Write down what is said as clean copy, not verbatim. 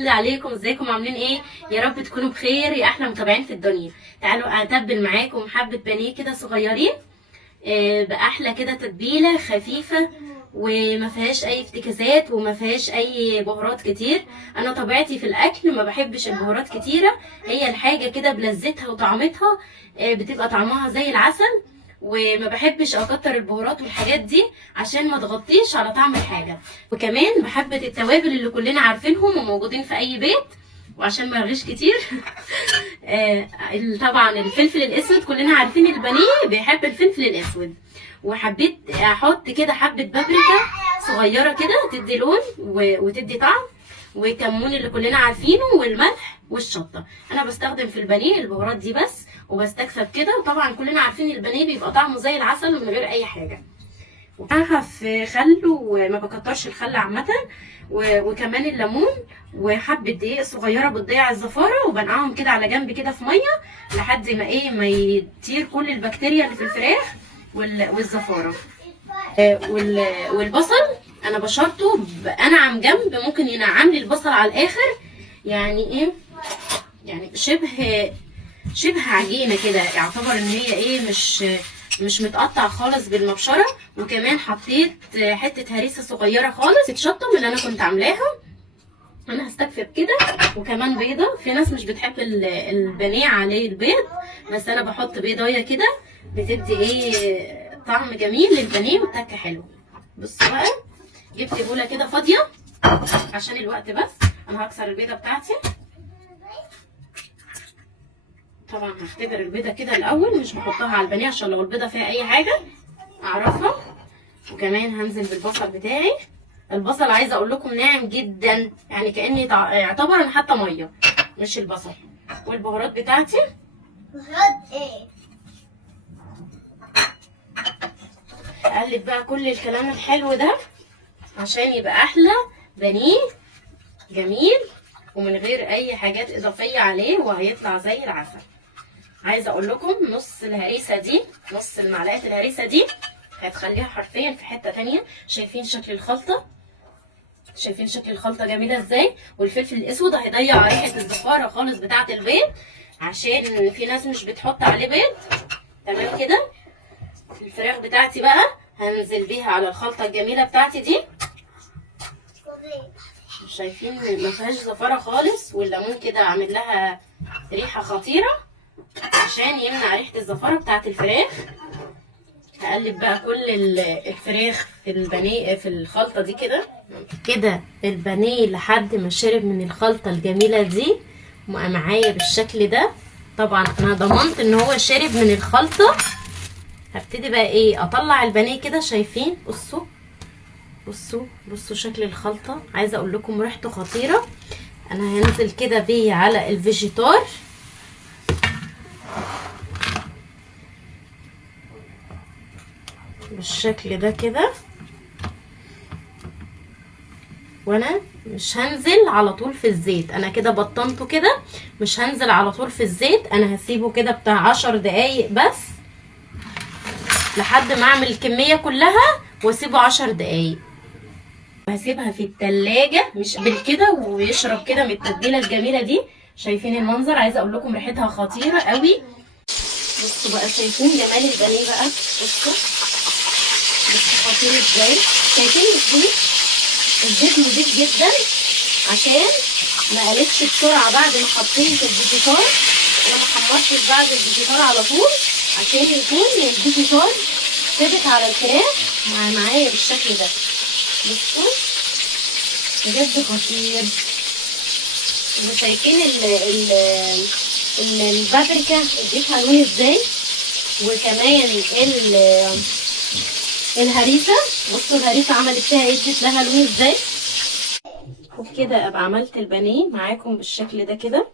الفل عليكم، ازيكم عاملين ايه؟ يا رب تكونوا بخير يا احلى متابعين في الدنيا. تعالوا اتبل معاكم حبه بانيه كده صغيرين باحلى كده تتبيله خفيفه وما فيهاش اي افتكاسات وما فيهاش اي بهارات كتير. انا طبيعتي في الاكل ما بحبش البهارات كتيره، هي الحاجه كده بلذتها وطعمتها بتبقى طعمها زي العسل، وما بحبش اكتر البهارات والحاجات دي عشان ما تغطيش على طعم الحاجه. وكمان بحبه التوابل اللي كلنا عارفينهم وموجودين في اي بيت، وعشان ما ارغيش كتير طبعا الفلفل الاسود كلنا عارفين البانيه بيحب الفلفل الاسود، وحبيت احط كده حبه بابريكا صغيره كده تدي لون وتدي طعم، وكمون اللي كلنا عارفينه، والملح والشطه. انا بستخدم في البانيه البهارات دي بس وبستكفى بكده، وطبعا كلنا عارفين البانيه بيبقى طعمه زي العسل من غير اي حاجه. وبنعها في خل وما بكترش الخل عامه، وكمان الليمون وحبه دقيق صغيره بتضيع الزفاره، وبنقعهم كده على جنب كده في ميه لحد ما يطير كل البكتيريا اللي في الفراخ والزفاره. والبصل انا بشرته بانعم جنب، ممكن ينعم لي البصل على الاخر، يعني ايه، يعني شبه عجينه كده، يعتبر ان هي مش متقطع خالص بالمبشره. وكمان حطيت حته هريسه صغيره خالص تتشطب اللي انا كنت عاملاها. انا هستكفي بكده. وكمان بيضه، في ناس مش بتحب البانيه عليه البيض، بس انا بحط بيضايه كده بتدي طعم جميل للبانيه وتكه حلو. بصوا بقى، جبت بوله كده فاضيه عشان الوقت، بس انا هكسر البيضه بتاعتي. طبعا هختبر البيضه كده الاول، مش بحطها على البانيه عشان لو البيضه فيها اي حاجه اعرفها. وكمان هنزل بالبصل بتاعي. البصل عايزه اقول لكم ناعم جدا، يعني كاني يعتبر انا حاطه ميه مش البصل. والبهارات بتاعتي، بهارات ايه؟ اقلب بقى كل الكلام الحلو ده عشان يبقى احلى بانيه جميل ومن غير اي حاجات اضافيه عليه، وهيطلع زي العسل. عايزه اقول لكم نص الهريسه دي، نص المعلقه الهريسه دي هتخليها حرفيا في حته تانية. شايفين شكل الخلطه؟ شايفين شكل الخلطه جميله ازاي؟ والفلفل الاسود هيضيع ريحه الزفاره خالص بتاعه البيض، عشان في ناس مش بتحط عليه بيض. تمام كده. الفراخ بتاعتي بقى هنزل بيها على الخلطه الجميله بتاعتي دي. شايفين ما فيهاش زفاره خالص، والليمون كده عامل لها ريحه خطيره عشان يمنع ريحه الزفاره بتاعه الفراخ. هقلب بقى كل الفراخ في البانيه في الخلطه دي كده البانيه لحد ما شرب من الخلطه الجميله دي معايا بالشكل ده. طبعا انا ضمنت ان هو شرب من الخلطه. هبتدي بقى اطلع البانيه كده. شايفين؟ بصوا شكل الخلطه. عايزه اقول لكم ريحته خطيره. انا هنزل كده بيه على الفيجيتار بالشكل ده كده، وانا مش هنزل على طول في الزيت. انا كده بطنته كده، مش هنزل على طول في الزيت. انا هسيبه كده بتاع 10 دقايق بس لحد ما اعمل الكميه كلها، واسيبه 10 دقايق. هسيبها في التلاجة مش بالكده، ويشرب كده من التتبيله الجميله دي. شايفين المنظر؟ عايزه اقول لكم ريحتها خطيره قوي. بصوا بقى، شايفين جمال البانيه بقى؟ بصوا خطير ازاي. شايفين الزيت نضيف جدا عشان ما قلتش بسرعه بعد ما حطيت الفيجيتار. انا ما حمرتش بعد الفيجيتار على طول عشان يكون الفيجيتار ثابت على الفراخ معايا بالشكل ده. بصوا بجد خطير. وشايفين البابريكا اديتها لون ازاي، وكمان الهريسه. بصوا الهريسه عملت فيها ادت لها لون ازاي. وبكده ابقى عملت البانيه معاكم بالشكل ده كده.